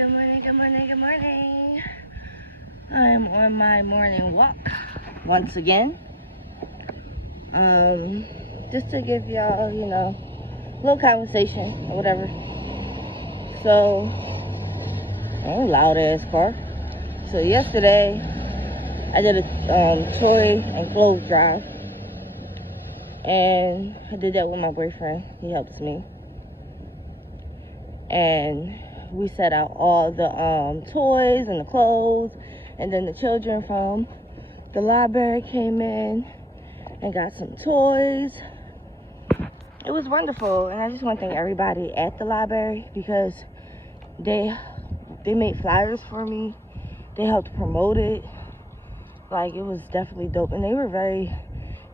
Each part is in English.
Good morning, good morning, good morning. I'm on my morning walk once again. Just to give y'all, a little conversation or whatever. So, loud ass car. So yesterday, I did a toy and clothes drive. And I did that with my boyfriend. He helps me. And we set out all the toys and the clothes, and then the children from the library came in and got some toys. It was wonderful, and I just want to thank everybody at the library because they made flyers for me. They helped promote it. Like, it was definitely dope, and they were very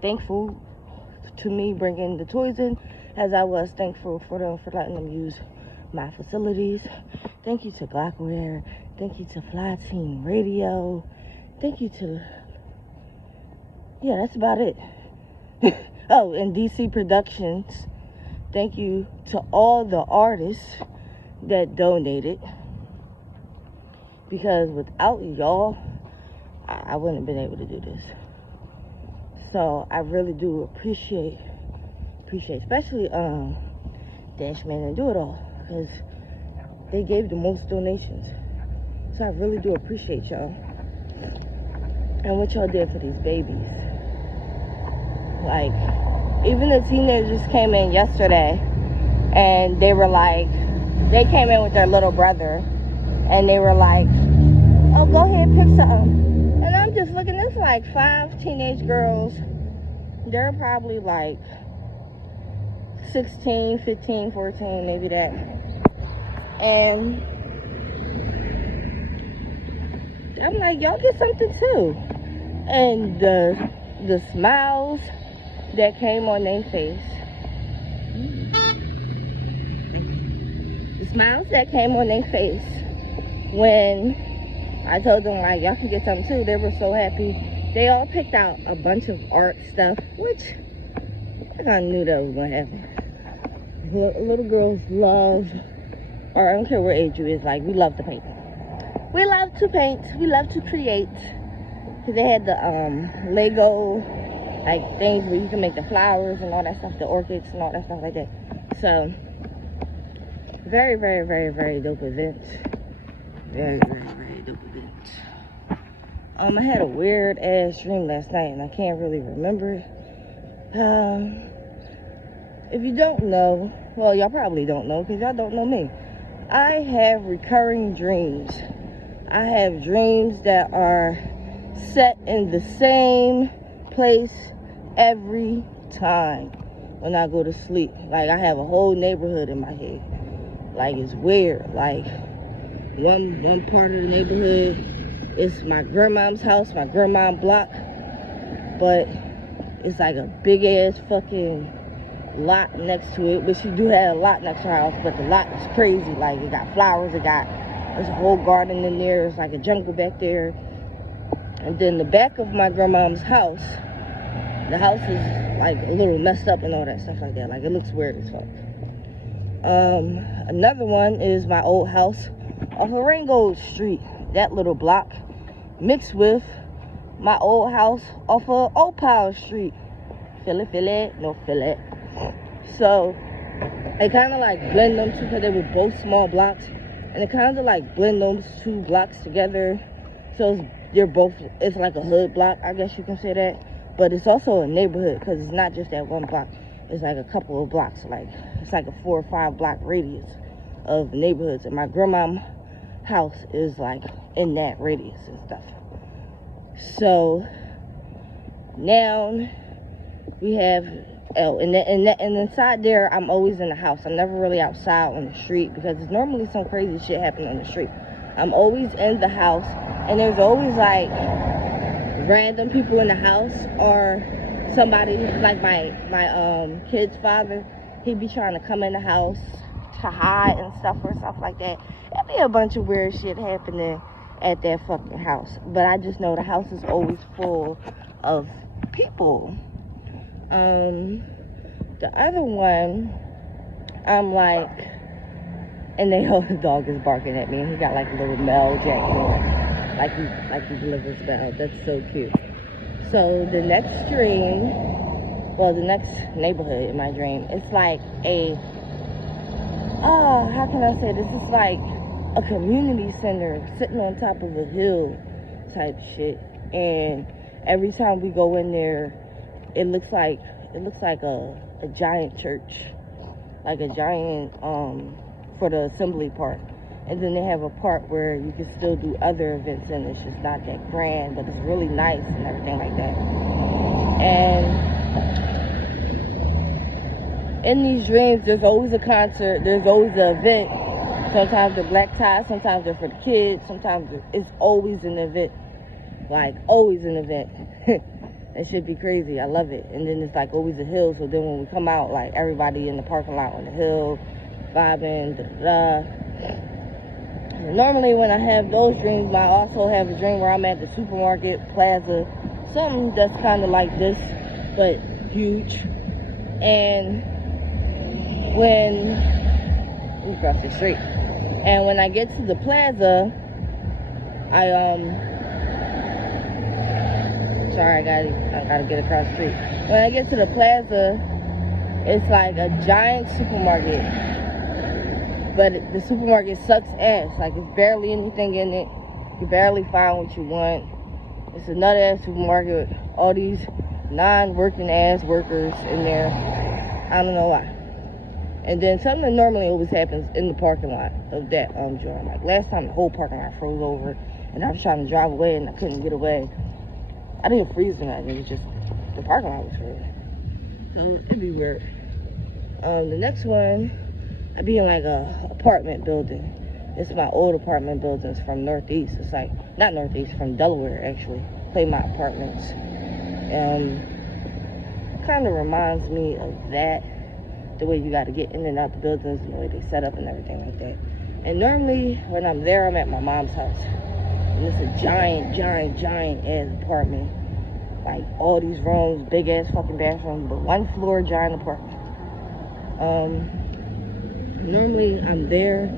thankful to me bringing the toys in, as I was thankful for them for letting them use my facilities. Thank you to Glockware. Thank you to Fly Team Radio. Thank you to, that's about it. Oh, and DC Productions. Thank you to all the artists that donated, because without y'all, I wouldn't have been able to do this. So I really do appreciate especially Dashman and Do It All, because they gave the most donations. So I really do appreciate y'all and what y'all did for these babies. Like, even the teenagers came in yesterday, and they were like, they came in with their little brother, and they were like, oh, go ahead and pick something. And I'm just looking, it's like 5 teenage girls. They're probably like 16, 15, 14, maybe that. And I'm like, y'all get something too. And the smiles that came on their face. The smiles that came on their face when I told them, like, y'all can get something too. They were so happy. They all picked out a bunch of art stuff, which I kind of knew that was going to happen. Little girls love, or I don't care what age you is, like, we love to paint. We love to paint. We love to create. Because they had the Lego, like, things where you can make the flowers and all that stuff, the orchids and all that stuff like that. So, very, very, very, very dope event. Very, very, very dope event. I had a weird ass dream last night, and I can't really remember it. If you don't know, well, y'all probably don't know, because y'all don't know me. I have recurring dreams. I have dreams that are set in the same place every time when I go to sleep. Like, I have a whole neighborhood in my head. Like, it's weird. Like, one part of the neighborhood is my grandma's house, my grandma's block, but it's like a big ass fucking lot next to it. But she do have a lot next to her house, but the lot is crazy. Like, it got flowers, there's a whole garden in there, it's like a jungle back there. And then the back of my grandma's house, the house is like a little messed up and all that stuff like that. Like, it looks weird as fuck. Another one is my old house off of Ringold Street, that little block, mixed with my old house off of Opal Street. Feel it? No, feel it. So, I kind of like blend them two, because they were both small blocks, and it kind of like blend those two blocks together. So it's like a hood block, I guess you can say that. But it's also a neighborhood, because it's not just that one block. It's like a couple of blocks. Like, it's like a 4 or 5 block radius of neighborhoods. And my grandma's house is like in that radius and stuff. So now we have, and inside there, I'm always in the house. I'm never really outside on the street, because there's normally some crazy shit happening on the street. I'm always in the house, and there's always like random people in the house, or somebody like my kid's father. He'd be trying to come in the house to hide and stuff or stuff like that. There'd be a bunch of weird shit happening at that fucking house. But I just know the house is always full of people. The other one, I'm like, And they know the dog is barking at me, and he got like a little mail jack in, like he delivers mail. That's so cute. So the next dream, well, the next neighborhood in my dream, it's like how can I say this? It's like a community center sitting on top of a hill type shit. And every time we go in there, it looks like a giant church, like a giant for the assembly part. And then they have a part where you can still do other events and it's just not that grand, but it's really nice and everything like that. And in these dreams, there's always a concert, there's always an event. Sometimes they're black ties, sometimes they're for the kids, sometimes it's always an event. Like, always an event. That should be crazy. I love it. And then it's like always a hill, so then when we come out, like everybody in the parking lot on the hill, vibing, Normally when I have those dreams, I also have a dream where I'm at the supermarket, plaza, something that's kind of like this, but huge. And let me cross the street. And when I get to the plaza, sorry, I gotta get across the street. When I get to the plaza, it's like a giant supermarket. But the supermarket sucks ass. Like, it's barely anything in it. You barely find what you want. It's a nut ass supermarket with all these non-working ass workers in there. I don't know why. And then something that normally always happens in the parking lot of that joint. Like last time, the whole parking lot froze over, and I was trying to drive away and I couldn't get away. I didn't freeze or nothing. It was just the parking lot was frozen. So it'd be weird. The next one, I'd be in like a apartment building. It's my old apartment buildings from Northeast. It's like, not Northeast, from Delaware actually. Claymont Apartments. Kind of reminds me of that. The way you got to get in and out the buildings and the way they set up and everything like that. And normally when I'm there, I'm at my mom's house. And it's a giant ass apartment. Like all these rooms, big ass fucking bathrooms, but one floor giant apartment. Normally I'm there,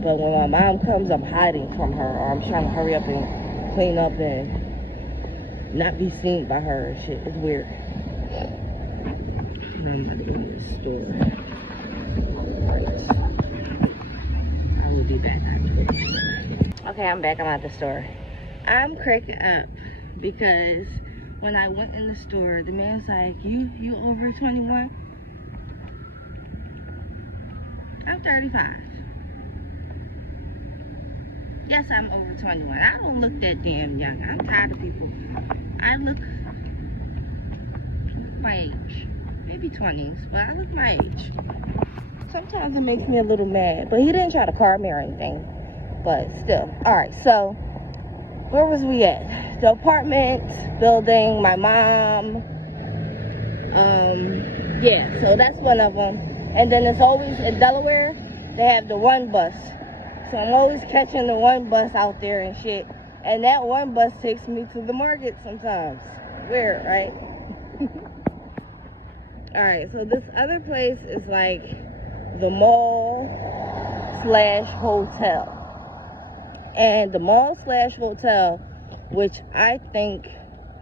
but when my mom comes, I'm hiding from her, or I'm trying to hurry up and clean up and not be seen by her and shit. It's weird. I'm about to go in the store. Right. I will be back afterwards. Okay, I'm back. I'm at the store. I'm cracking up because when I went in the store, the man's like, you over 21? I'm 35. Yes, I'm over 21. I don't look that damn young. I'm tired of people. I look my age. Maybe 20s, but I look my age. Sometimes it makes me a little mad, but he didn't try to card me or anything. But still. Alright, so where was we at? The apartment building, my mom. Yeah, so that's one of them. And then it's always in Delaware, they have the one bus. So I'm always catching the one bus out there and shit. And that one bus takes me to the market sometimes. Weird, right? Alright, so this other place is like the mall/hotel. And the mall/hotel, which I think,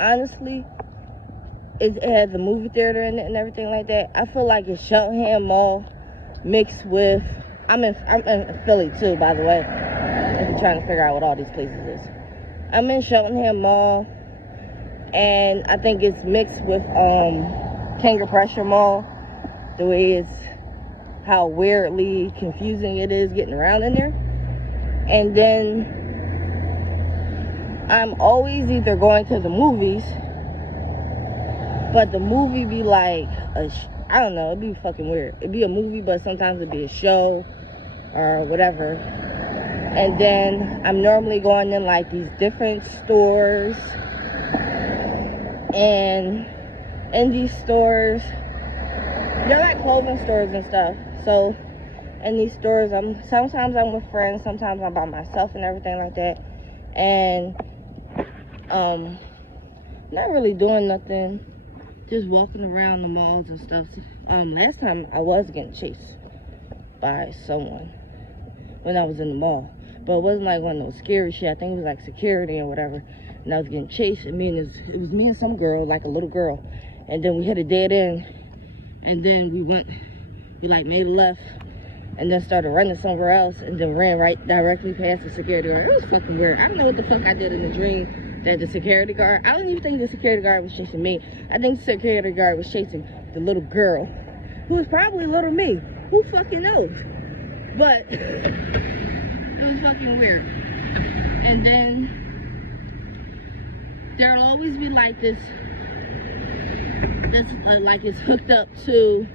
honestly, it has a movie theater in it and everything like that. I feel like it's Cheltenham Mall mixed with, I'm in Philly too, by the way, if you're trying to figure out what all these places is. I'm in Cheltenham Mall, and I think it's mixed with King of Prussia Mall, the way it's, how weirdly confusing it is getting around in there. And then I'm always either going to the movies, but the movie be like I don't know, it'd be fucking weird. It'd be a movie, but sometimes it'd be a show or whatever. And then I'm normally going in like these different stores, and in these stores, they're like clothing stores and stuff. So in these stores, sometimes I'm with friends, sometimes I'm by myself and everything like that. And not really doing nothing, just walking around the malls and stuff. Last time I was getting chased by someone. when I was in the mall. But it wasn't like one of those scary shit. I think it was like security or whatever. And I was getting chased. And it was me and some girl, like a little girl. And then we hit a dead end. And then we like made a left. And then started running somewhere else. And then ran directly past the security guard. It was fucking weird. I don't know what the fuck I did in the dream that the security guard. I don't even think the security guard was chasing me. I think the security guard was chasing the little girl. Who was probably little me. Who fucking knows? But it was fucking weird. And then there'll always be like this like it's hooked up to,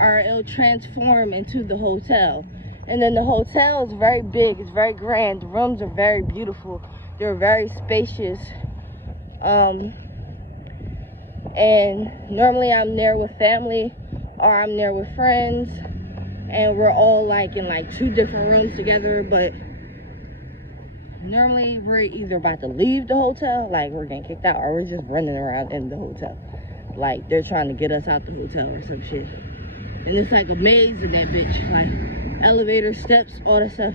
or it'll transform into the hotel. And then the hotel is very big, it's very grand, the rooms are very beautiful, they're very spacious. And normally I'm there with family or I'm there with friends, and we're all like in like 2 different rooms together. But normally we're either about to leave the hotel, like we're getting kicked out, or we're just running around in the hotel, like they're trying to get us out the hotel or some shit. And it's like a maze in that bitch, like elevator, steps, all that stuff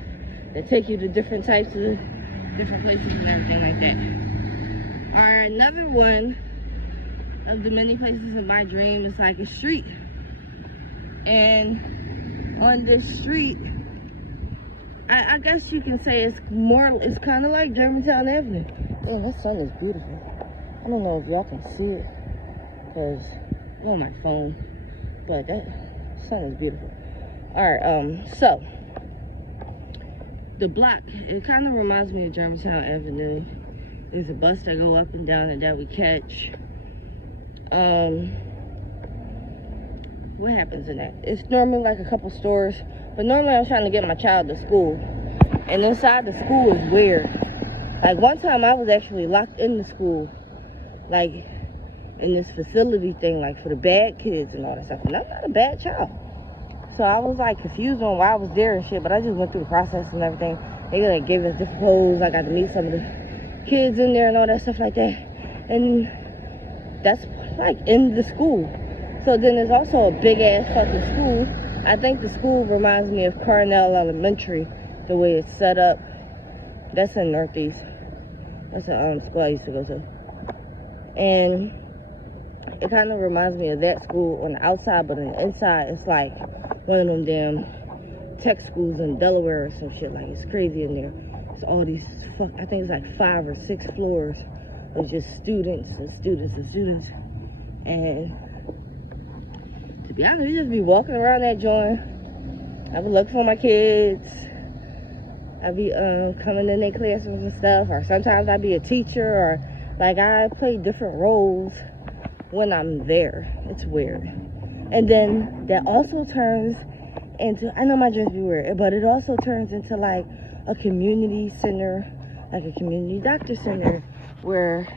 that take you to different types of different places and everything like that. Or another one of the many places in my dream is like a street. And on this street, I guess you can say it's kind of like Germantown Avenue. Oh, that sun is beautiful. I don't know if y'all can see it because I'm on my phone, but that sun is beautiful. Alright, so the block, it kind of reminds me of Germantown Avenue. There's a bus that go up and down and that we catch. What happens in that? It's normally like a couple stores, but normally I'm trying to get my child to school, and inside the school is weird. Like one time I was actually locked in the school, like in this facility thing, like for the bad kids and all that stuff, and I'm not a bad child. So I was like confused on why I was there and shit, but I just went through the process and everything. They like gave us different clothes. I got to meet some of the kids in there and all that stuff like that. And that's like in the school. So then there's also a big ass fucking school. I think the school reminds me of Carnell Elementary, the way it's set up. That's in Northeast. That's a school I used to go to. And it kind of reminds me of that school on the outside, but on the inside, it's like one of them damn tech schools in Delaware or some shit. Like, it's crazy in there. It's all these, I think it's like 5 or 6 floors of just students and students and students. And to be honest, you just be walking around that joint. I would look for my kids. I'd be coming in their classrooms and stuff. Or sometimes I'd be a teacher, or like I play different roles when I'm there. It's weird. And then that also turns into, I know my dreams be weird, but it also turns into like a community center, like a community doctor center, where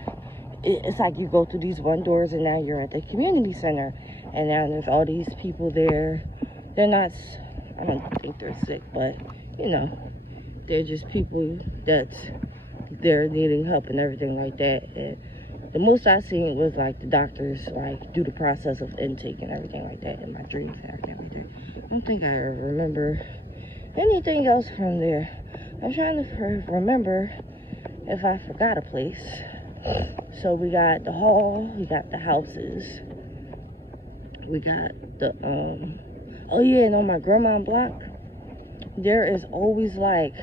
it's like you go through these one doors and now you're at the community center, and now there's all these people there. They're not, I don't think they're sick, but you know, they're just people that's they're needing help and everything like that. And the most I seen was like the doctors like do the process of intake and everything like that in my dreams and everything like that. I don't think I remember anything else from there. I'm trying to remember if I forgot a place. So we got the hall, we got the houses, we got the oh yeah, and on my grandma block there is always like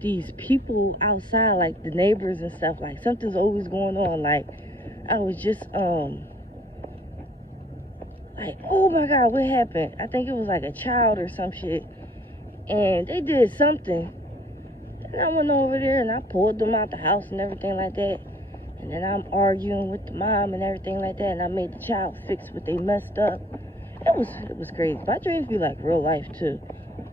these people outside, like the neighbors and stuff, like something's always going on. Like I was just like, oh my god, what happened? I think it was like a child or some shit, and they did something, and I went over there and I pulled them out the house and everything like that. And then I'm arguing with the mom and everything like that, and I made the child fix what they messed up. It was crazy. My dreams be like real life too.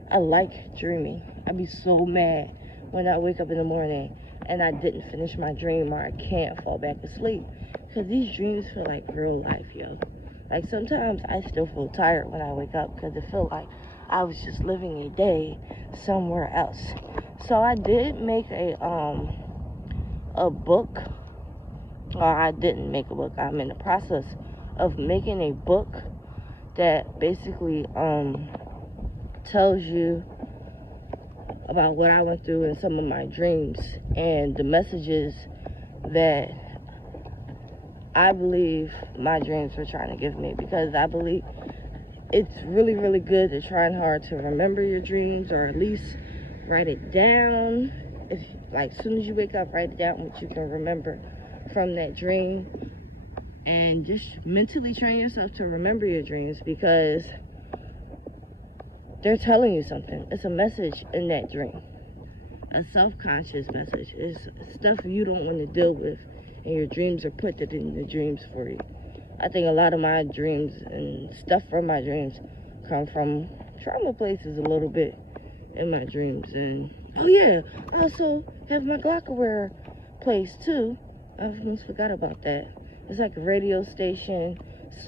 I like dreaming. I be so mad when I wake up in the morning and I didn't finish my dream, or I can't fall back asleep, because these dreams feel like real life, yo. Like sometimes I still feel tired when I wake up, because it feel like I was just living a day somewhere else. So I did make a book, or I didn't make a book. I'm in the process of making a book that basically tells you about what I went through in some of my dreams and the messages that I believe my dreams were trying to give me, because I believe it's really, really good to trying hard to remember your dreams, or at least write it down. If, like, as soon as you wake up, write it down what you can remember from that dream, and just mentally train yourself to remember your dreams, because they're telling you something. It's a message in that dream, a self-conscious message. It's stuff you don't want to deal with, and your dreams are put it in the dreams for you. I think a lot of my dreams and stuff from my dreams come from trauma places a little bit in my dreams. And oh yeah, I also have my Glockware place too. I almost forgot about that. It's like a radio station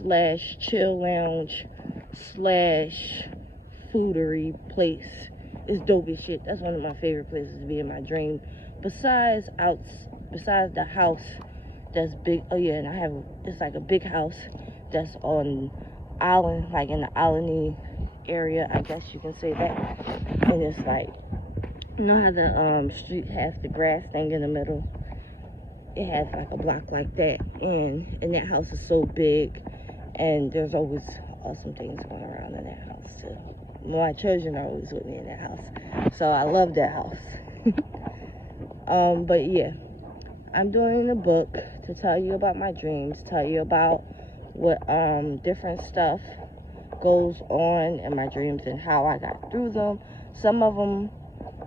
/ chill lounge / foodery place. It's dope as shit. That's one of my favorite places to be in my dream. Besides the house that's big. Oh yeah, and it's like a big house that's on island, like in the islandy area, I guess you can say that. And it's like, you know how the street has the grass thing in the middle? It has like a block like that, and that house is so big, and there's always awesome things going around in that house too. My children are always with me in that house, so I love that house. But yeah, I'm doing a book to tell you about my dreams, tell you about what different stuff goes on in my dreams and how I got through them. Some of them,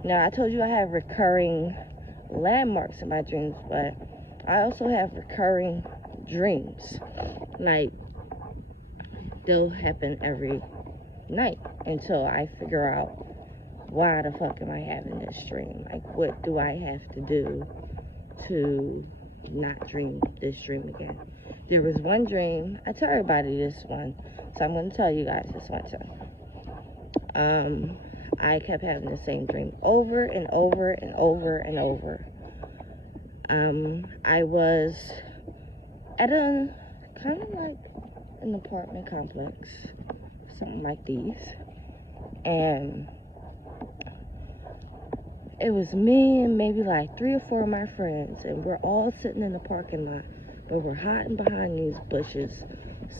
now I told you I have recurring landmarks in my dreams, but I also have recurring dreams. Like, they'll happen every night until I figure out, why the fuck am I having this dream? Like, what do I have to do to not dream this dream again? There was one dream, I tell everybody this one, so I'm going to tell you guys this one too. I kept having the same dream over and over and over and over. I was at a kind of like an apartment complex, something like these, and it was me and maybe like 3 or 4 of my friends, and we're all sitting in the parking lot, but we're hiding behind these bushes,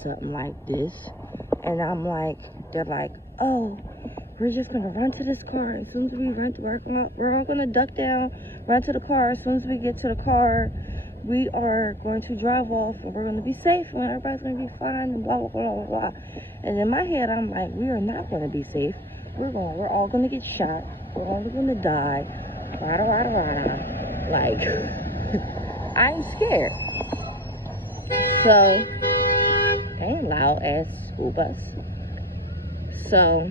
something like this. And I'm like, they're like, oh, we're just gonna run to this car, and as soon as we run, we're all gonna duck down, run to the car. As soon as we get to the car, we are going to drive off, and we're gonna be safe, and everybody's gonna be fine, and blah blah blah blah blah. And in my head, I'm like, we are not gonna be safe. We're all gonna get shot. We're all gonna die. Like, I'm scared. So, dang loud ass school bus. So,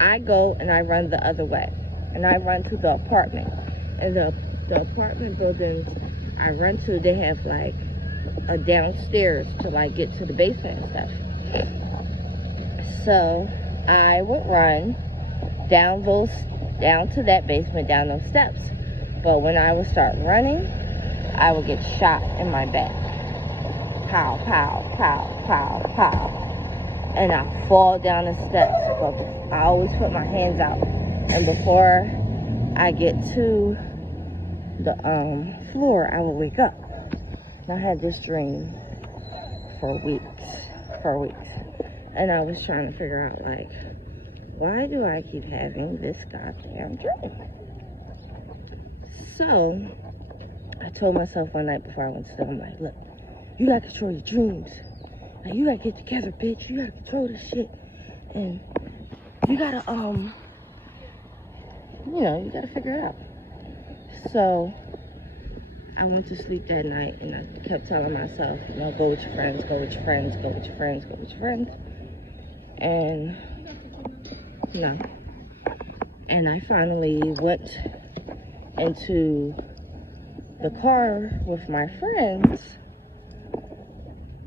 I go and I run the other way. And I run to the apartment. And the apartment buildings I run to, they have like a downstairs to like get to the basement and stuff. So, I would run down to that basement, down those steps. But when I would start running, I would get shot in my back. Pow, pow, pow, pow, pow. And I fall down the steps. But I always put my hands out. And before I get to the floor, I would wake up. And I had this dream for weeks. And I was trying to figure out, like, why do I keep having this goddamn dream? So, I told myself one night before I went to sleep, I'm like, look, you gotta control your dreams. Like, you gotta get together, bitch. You gotta control this shit. And you gotta, you gotta figure it out. So, I went to sleep that night, and I kept telling myself, go with your friends, go with your friends, go with your friends, go with your friends. And, no. And I finally went into the car with my friends,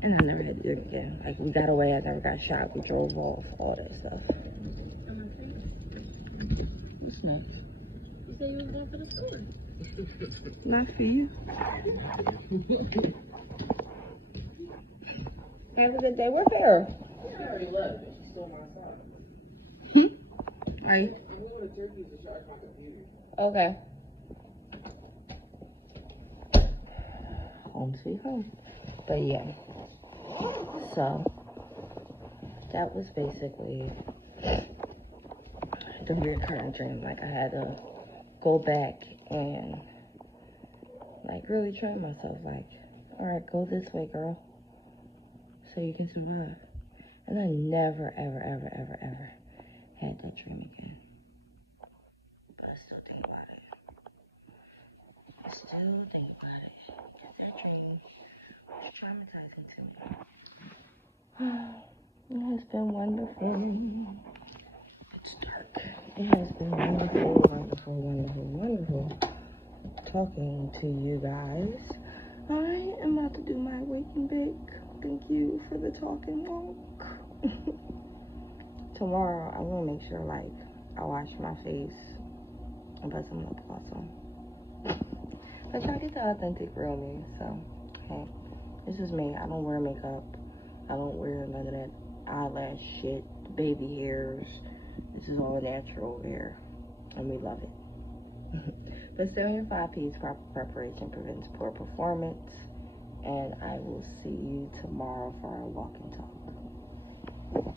and I never had to do it again. Like, we got away, I never got shot, we drove off, all that stuff. What's next? You said you was going for the store. Not for you. Have a good day. Where's Farrah? She already left. She's still on my side. Are you? Okay. Home sweet home. But yeah. So that was basically the recurring dream. Like I had to go back and like really train myself. Like, all right, go this way, girl, so you can survive. And I never, ever, ever, ever, ever had that dream again. But I still think about it. I still think about it. Because that dream was traumatizing to me. It has been wonderful. It's dark. It has been wonderful, wonderful, wonderful, wonderful talking to you guys. I am about to do my wake and bake. Thank you for the talking walk. Tomorrow, I'm gonna make sure, like, I wash my face and put some lip gloss on. But y'all get the authentic real me, so, hey, this is me. I don't wear makeup. I don't wear none of that eyelash shit, baby hairs. This is all natural hair, and we love it. But 75 P's proper preparation prevents poor performance, and I will see you tomorrow for our walk and talk.